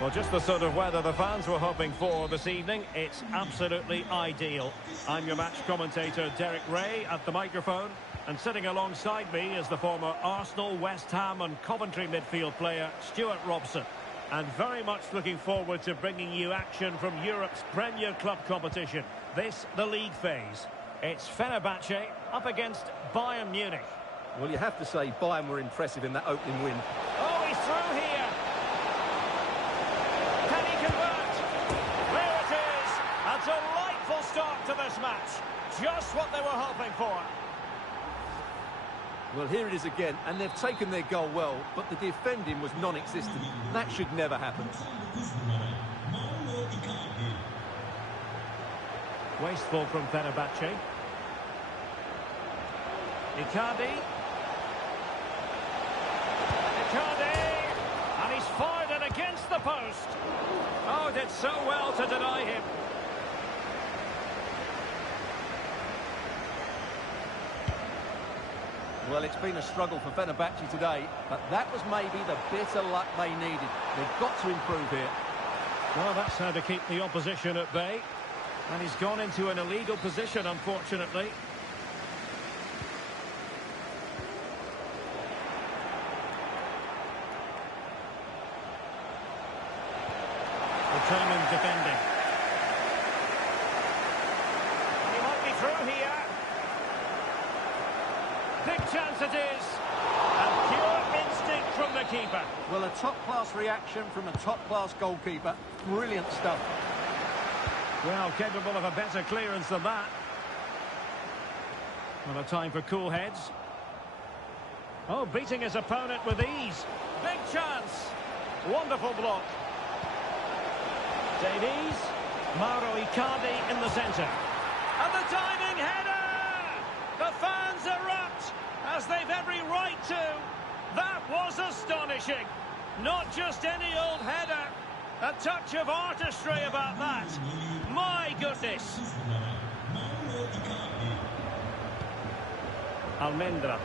Well, just the sort of weather the fans were hoping for this evening. It's absolutely ideal. I'm your match commentator, Derek Ray, at the microphone. And sitting alongside me is the former Arsenal, West Ham and Coventry midfield player, Stuart Robson. And very much looking forward to bringing you action from Europe's Premier Club competition. This, the league phase. It's Fenerbahce up against Bayern Munich. Well, you have to say Bayern were impressive in that opening win. Oh, he's through here. Can he convert? There it is. A delightful start to this match. Just what they were hoping for. Well, here it is again, and they've taken their goal well, but the defending was non-existent. That should never happen. Wasteful from Fenerbahce. Icardi. And he's fired it against the post. Oh, did so well to deny him. Well, it's been a struggle for Fenerbahce today, but that was maybe the bit of luck they needed. They've got to improve here. Well, that's how to keep the opposition at bay. And he's gone into an illegal position, unfortunately. Determined defending. And he might be through here. Big chance it is. And pure instinct from the keeper. Well, a top-class reaction from a top-class goalkeeper. Brilliant stuff. Well, capable of a better clearance than that. Well, a time for cool heads. Oh, beating his opponent with ease. Big chance. Wonderful block. Davies. Mauro Icardi in the centre. And the diving header! The fans erupt, as they've every right to. That was astonishing. Not just any old header. A touch of artistry about that. My goodness. Almendra.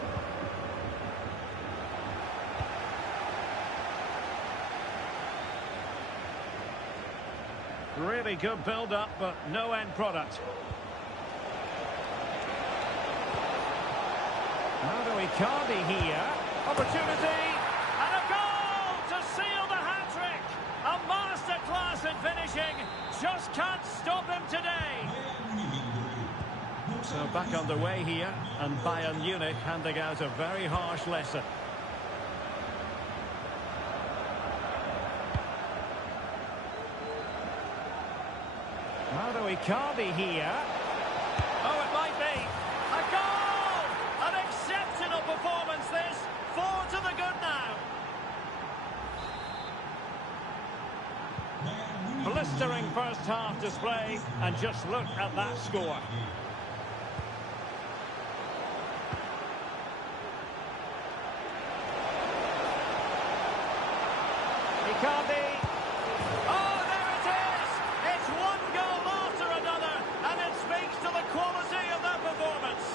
Really good build-up, but no end product. Mauro Icardi here. Opportunity. And a goal to seal the hat-trick. A masterclass in finishing. Just can't stop him today. So back underway here. And Bayern Munich handing out a very harsh lesson. Mauro Icardi here. Oh, it might be. A goal! An exceptional performance this. 4 to the good now. Blistering first half display, and just look at that score. Icardi. Oh, there it is! It's one goal after another, and it speaks to the quality of their performance.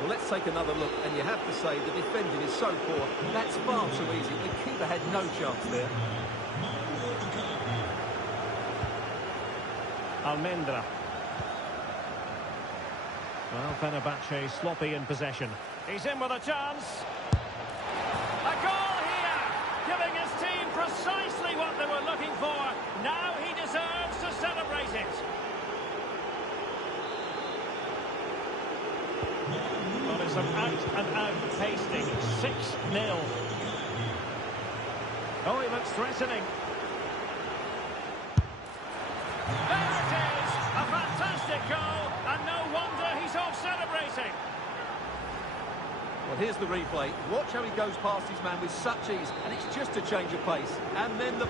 Well, let's take another look, and you have to say the defending is so poor. That's far too easy. The keeper had no chance there. Almendra. Well, Fenerbahce sloppy in possession. He's in with a chance. A goal here, giving his team precisely what they were looking for. Now he deserves to celebrate it. Well, it's an out-and-out pasting. 6-0. Oh, he looks threatening. There it is! A fantastic goal, and no wonder he's off celebrating. Well, here's the replay. Watch how he goes past his man with such ease, and it's just a change of pace. And then the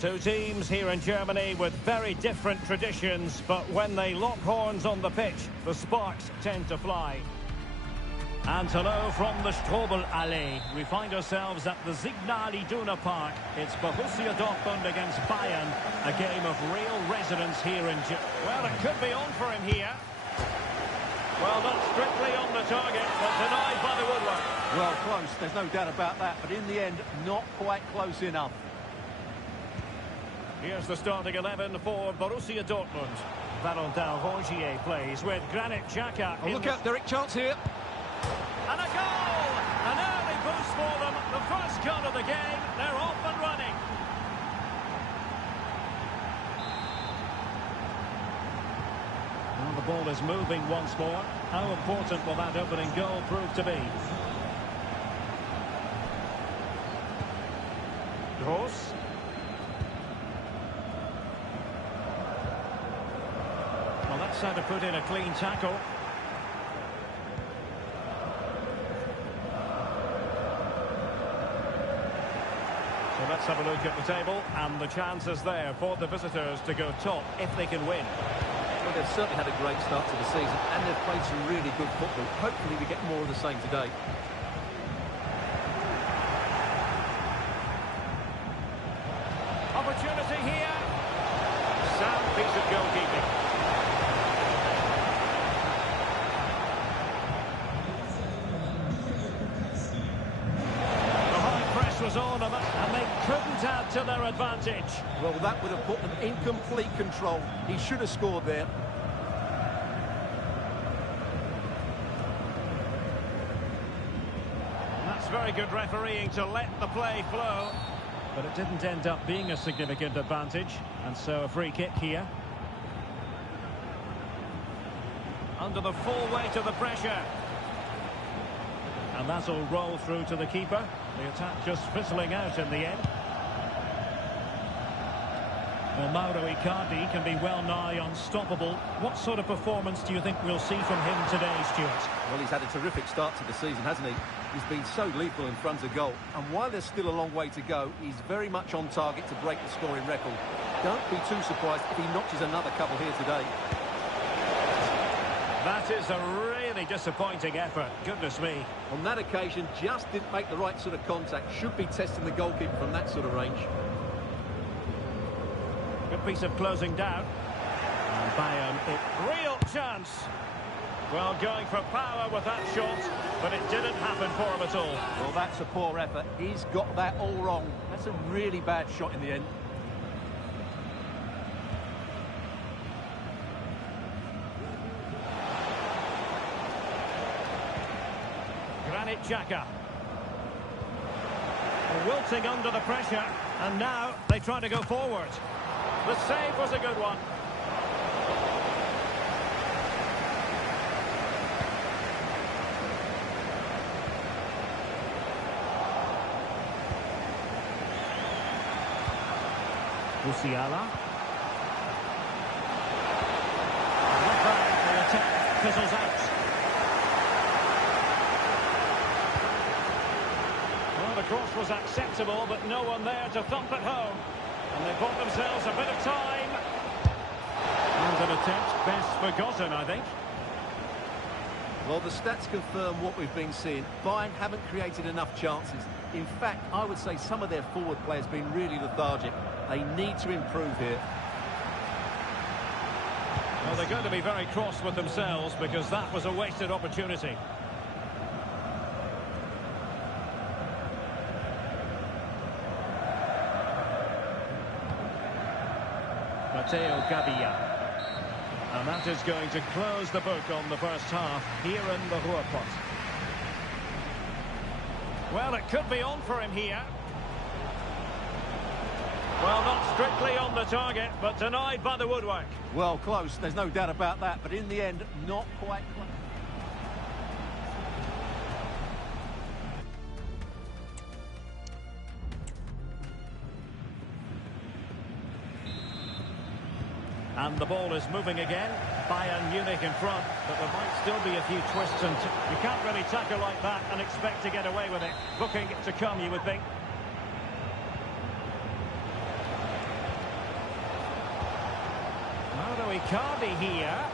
Two teams here in Germany with very different traditions, but when they lock horns on the pitch, the sparks tend to fly. And hello from the Strobel-Allee. We find ourselves at the Signal Iduna Park. It's Borussia Dortmund against Bayern, a game of real resonance here in Germany. Well, it could be on for him here. Well, not strictly on the target, but denied by the woodwork. Well, close, there's no doubt about that, but in the end, not quite close enough. Here's the starting 11 for Borussia Dortmund. Valentin Rongier plays with Granit Xhaka. Oh, look out, Derek, chance here. And a goal! An early boost for them. The first goal of the game. They're off and running. Well, the ball is moving once more. How important will that opening goal prove to be? Gross. Well, that's how to put in a clean tackle. So let's have a look at the table, and the chances there for the visitors to go top if they can win. Well, they've certainly had a great start to the season, and they've played some really good football. Hopefully we get more of the same today. Opportunity here. Sound piece of goalkeeping. The high press was on, and they couldn't add to their advantage. Well, that would have put them in complete control. He should have scored there. That's very good refereeing to let the play flow. But it didn't end up being a significant advantage. And so a free kick here. Under the full weight of the pressure. And that'll roll through to the keeper. The attack just fizzling out in the end. Well, Mauro Icardi can be well nigh unstoppable. What sort of performance do you think we'll see from him today, Stuart? Well, he's had a terrific start to the season, hasn't he? He's been so lethal in front of goal. And while there's still a long way to go, he's very much on target to break the scoring record. Don't be too surprised if he notches another couple here today. That is a really disappointing effort. Goodness me. On that occasion, just didn't make the right sort of contact. Should be testing the goalkeeper from that sort of range. Good piece of closing down. And Bayern, real chance. Well, going for power with that shot, but it didn't happen for him at all. Well, that's a poor effort. He's got that all wrong. That's a really bad shot in the end. Granit Xhaka. Wilting under the pressure, and now they try to go forward. The save was a good one. Musiala. The attack fizzles out. Well, the cross was acceptable, but no one there to thump it home. And they bought themselves a bit of time. And an attempt best forgotten, I think. Well, the stats confirm what we've been seeing. Bayern haven't created enough chances. In fact, I would say some of their forward players have been really lethargic. They need to improve here. Well, they're going to be very cross with themselves because that was a wasted opportunity. Matteo Gabia. And that is going to close the book on the first half here in the Ruhrpott. Well, it could be on for him here. Well, not strictly on the target, but denied by the woodwork. Well, close, there's no doubt about that, but in the end, not quite close. And the ball is moving again. Bayern Munich in front, but there might still be a few twists and you can't really tackle like that and expect to get away with it. Booking to come, you would think. Icardi here.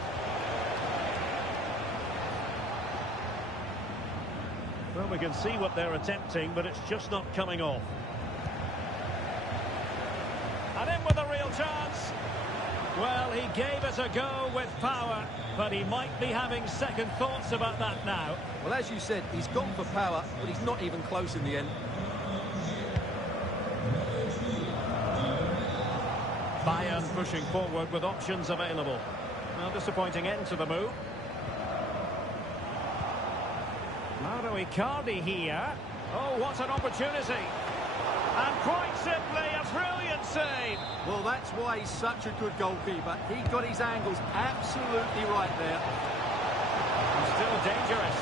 Well, we can see what they're attempting, but it's just not coming off. And in with a real chance. Well, he gave it a go with power, but he might be having second thoughts about that now. Well, as you said, he's gone for power, but he's not even close in the end. Bayern pushing forward with options available. Well, disappointing end to the move. Mauro Icardi here. Oh, what an opportunity. And quite simply, a brilliant save. Well, that's why he's such a good goalkeeper. He got his angles absolutely right there. And still dangerous.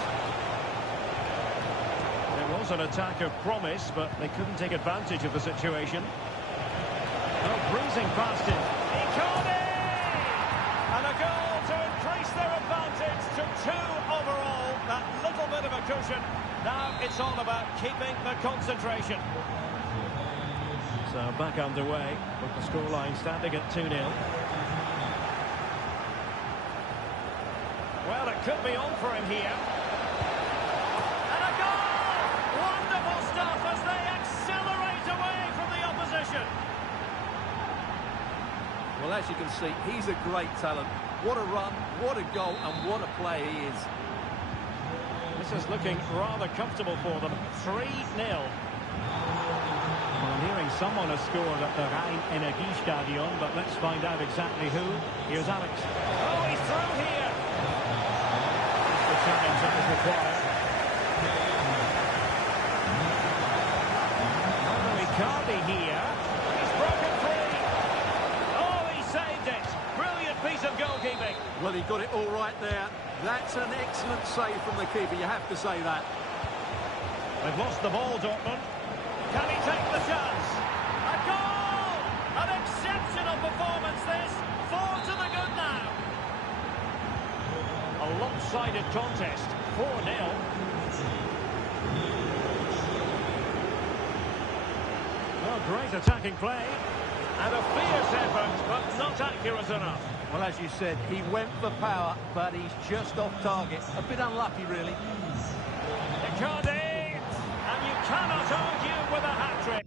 There was an attack of promise, but they couldn't take advantage of the situation. Oh, bruising past him. Icardi! And a goal to increase their advantage to 2 overall. That little bit of a cushion. Now it's all about keeping the concentration. So back underway with the scoreline standing at 2-0. Well, it could be on for him here. And a goal! Wonderful stuff as they accelerate away from the opposition. Well, as you can see, he's a great talent. What a run, what a goal, and what a play he is. This is looking rather comfortable for them. 3-0. I'm hearing someone has scored at the Rhein-Energiestadion, but let's find out exactly who. Here's Alex. Oh, he's through here. That's the challenge that was required. Mauro Icardi here. He's broken free. Oh, he saved it. Brilliant piece of goalkeeping. Well, he got it all right there. That's an excellent save from the keeper, you have to say that. They've lost the ball, Dortmund. Can he take the chance? A goal! An exceptional performance, this. 4 to the good now. A lopsided contest. 4-0. Well, great attacking play. And a fierce effort, but not accurate enough. Well, as you said, he went for power, but he's just off target. A bit unlucky, really. Icardi! And you cannot argue with a hat-trick.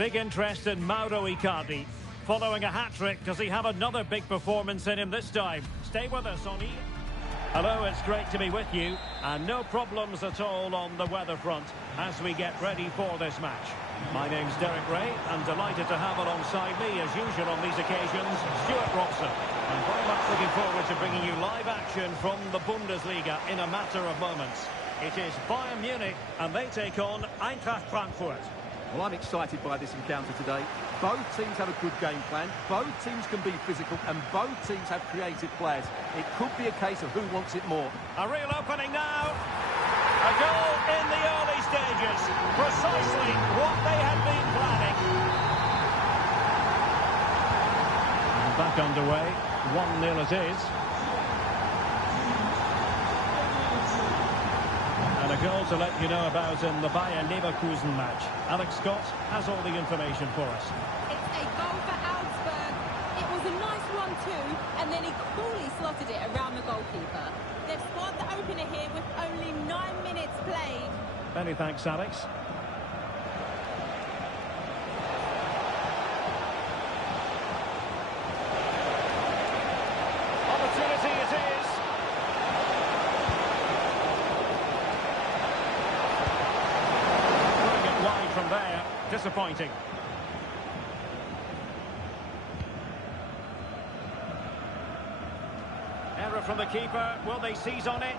Big interest in Mauro Icardi. Following a hat-trick, does he have another big performance in him this time? Stay with us on E. Hello, it's great to be with you. And no problems at all on the weather front as we get ready for this match. My name's Derek Ray, and delighted to have alongside me, as usual on these occasions, Stuart Robson. I'm very much looking forward to bringing you live action from the Bundesliga in a matter of moments. It is Bayern Munich, and they take on Eintracht Frankfurt. Well, I'm excited by this encounter today. Both teams have a good game plan, both teams can be physical, and both teams have creative players. It could be a case of who wants it more. A real opening now. A goal in the early stages. Precisely what they had been planning. And back underway. 1-0 it is. And a goal to let you know about in the Bayern Leverkusen match. Alex Scott has all the information for us. It's a goal for Augsburg. It was a nice one too, and then he coolly slotted it around the goalkeeper. They've scored the opener here with only 9 minutes played. Many thanks, Alex. Opportunity it is. Throwing it wide from there. Disappointing. Error from the keeper. Will they seize on it?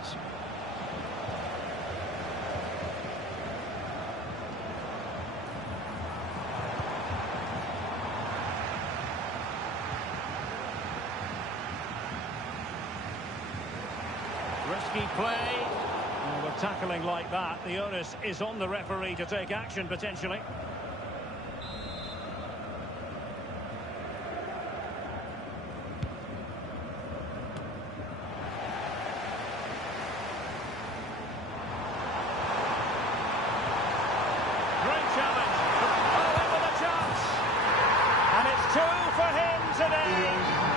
Risky play. Oh, with tackling like that, the onus is on the referee to take action potentially. Great challenge. Oh, in with a chance. And it's 2 for him today.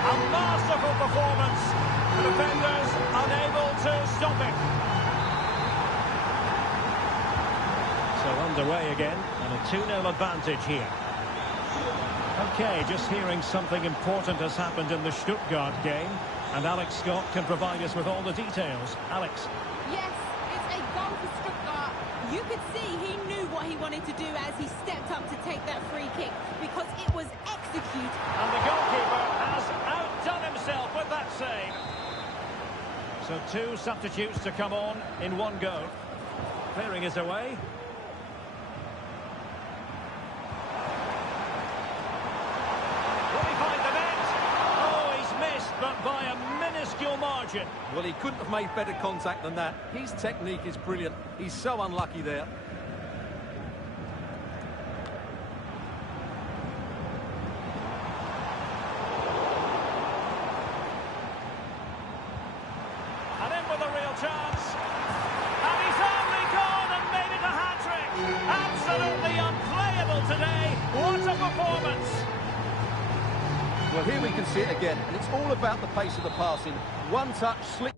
A masterful performance. The defenders unable to stop it. So underway again, and a 2-0 advantage here. Okay, just hearing something important has happened in the Stuttgart game, and Alex Scott can provide us with all the details. Alex. Yes, it's a goal for Stuttgart. You could see he knew what he wanted to do as he stepped up to take that free kick, because it was executed. And the goalkeeper has outdone himself with that save. So 2 substitutes to come on in one go. Clearing is away. Will he find the net? Oh, he's missed, but by a minuscule margin. Well, he couldn't have made better contact than that. His technique is brilliant. He's so unlucky there. And in with a real chance. And he's only gone and made it a hat-trick. Absolutely unplayable today. What a performance. Well, here we can see it again, and it's all about the pace of the passing. One touch, slick.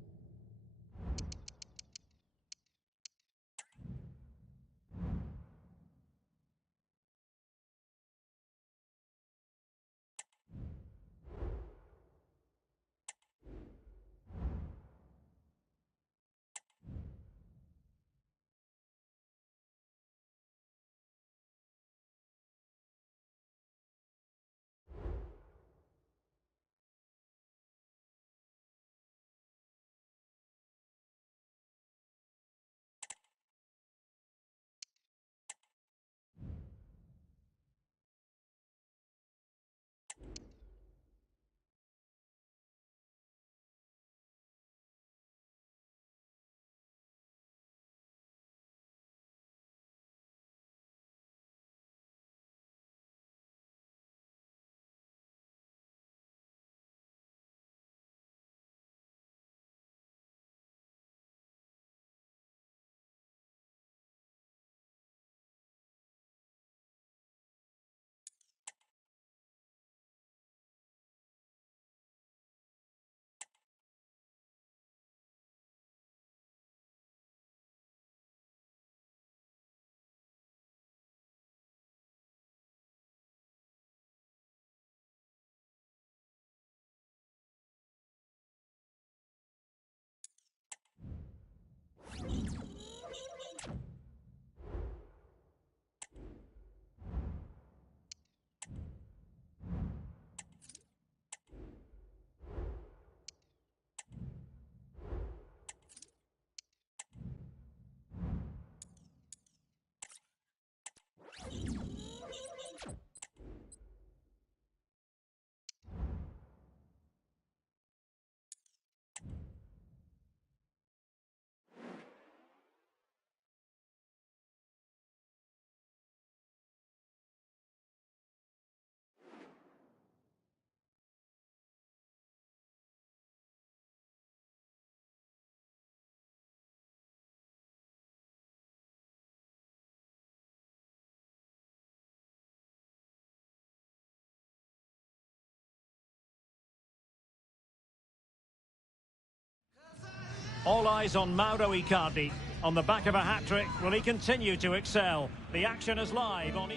All eyes on Mauro Icardi. On the back of a hat-trick, will he continue to excel? The action is live on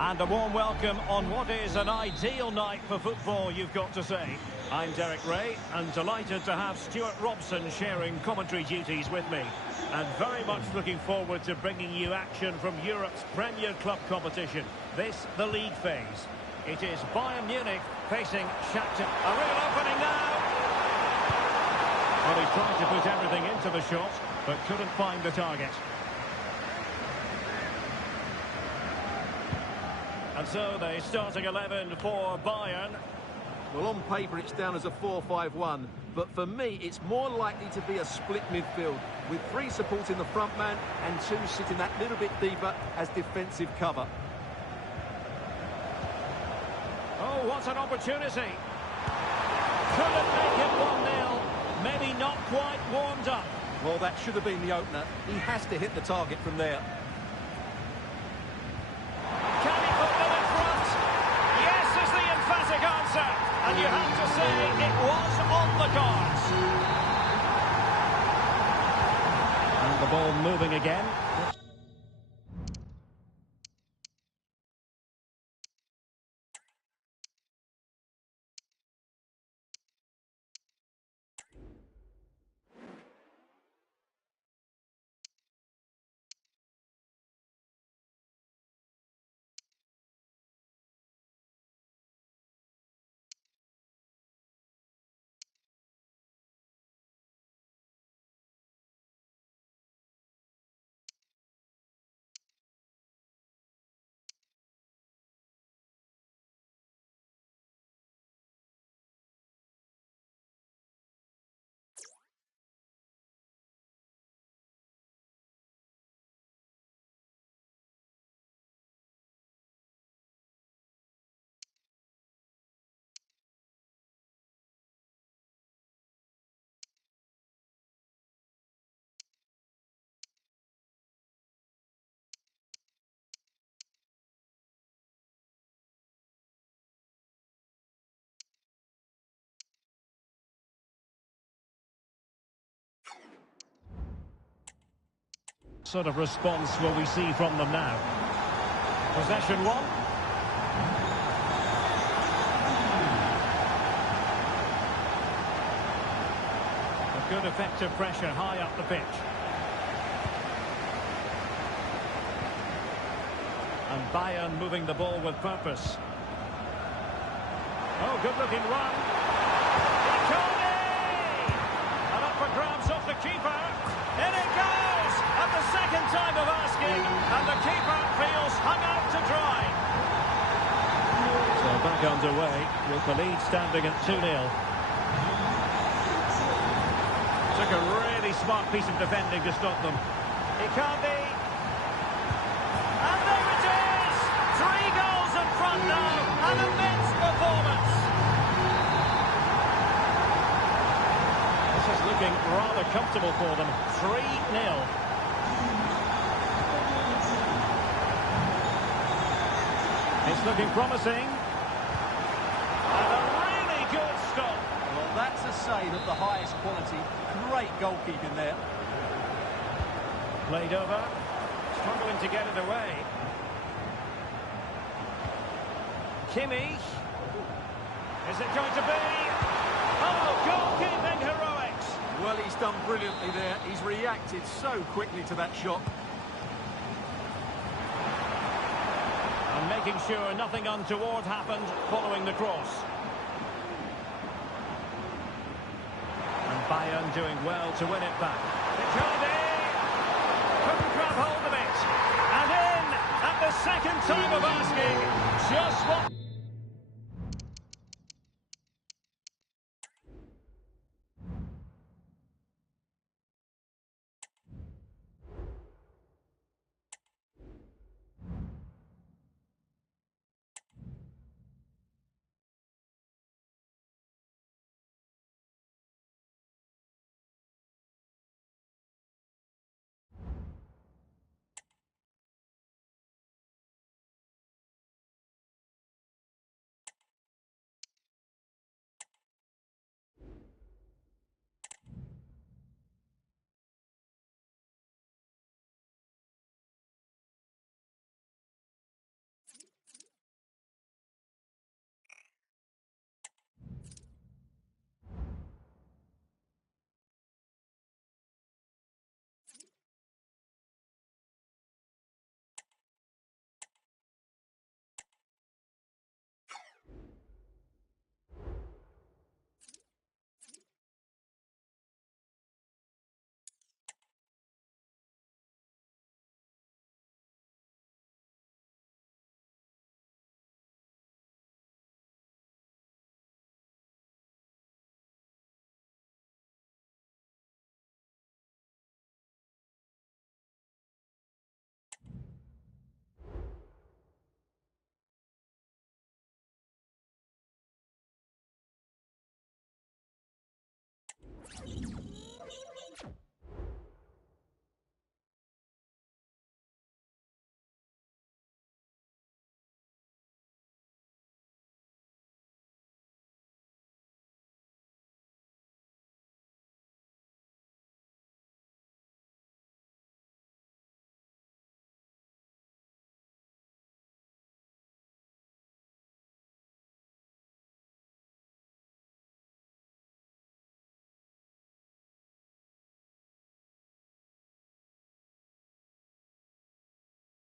And a warm welcome on what is an ideal night for football, you've got to say. I'm Derek Ray, and delighted to have Stuart Robson sharing commentary duties with me. And very much looking forward to bringing you action from Europe's Premier Club competition. This, the league phase. It is Bayern Munich facing Shakhtar. A real opening now! Well, he's trying to put everything into the shot, but couldn't find the target. And so the starting 11 for Bayern. Well, on paper it's down as a 4-5-1, but for me it's more likely to be a split midfield, with 3 supporting the front man and 2 sitting that little bit deeper as defensive cover. Oh, what an opportunity! Couldn't make it 1-0. Maybe not quite warmed up. Well, that should have been the opener. He has to hit the target from there. Can he put them in front? Yes is the emphatic answer. And you have to say it was on the cards. And the ball moving again. Sort of response will we see from them now? Possession one. A good effective pressure high up the pitch. And Bayern moving the ball with purpose. Oh, good looking run. Icardi! And up for grabs off the keeper. In it goes! At the second time of asking, and the keeper feels hung out to dry. So back underway with the lead standing at 2-0. Took a really smart piece of defending to stop them. Icardi. And there it is! 3 goals in front now. An immense performance. This is looking rather comfortable for them. 3-0. It's looking promising. And a really good stop. Well, that's a save of the highest quality. Great goalkeeping there. Played over. Struggling to get it away. Kimmich. Is it going to be? Oh, goalkeeping heroics. Well, he's done brilliantly there. He's reacted so quickly to that shot. And making sure nothing untoward happened following the cross. And Bayern doing well to win it back. Icardi couldn't grab hold of it. And in at the second time of asking. Just what...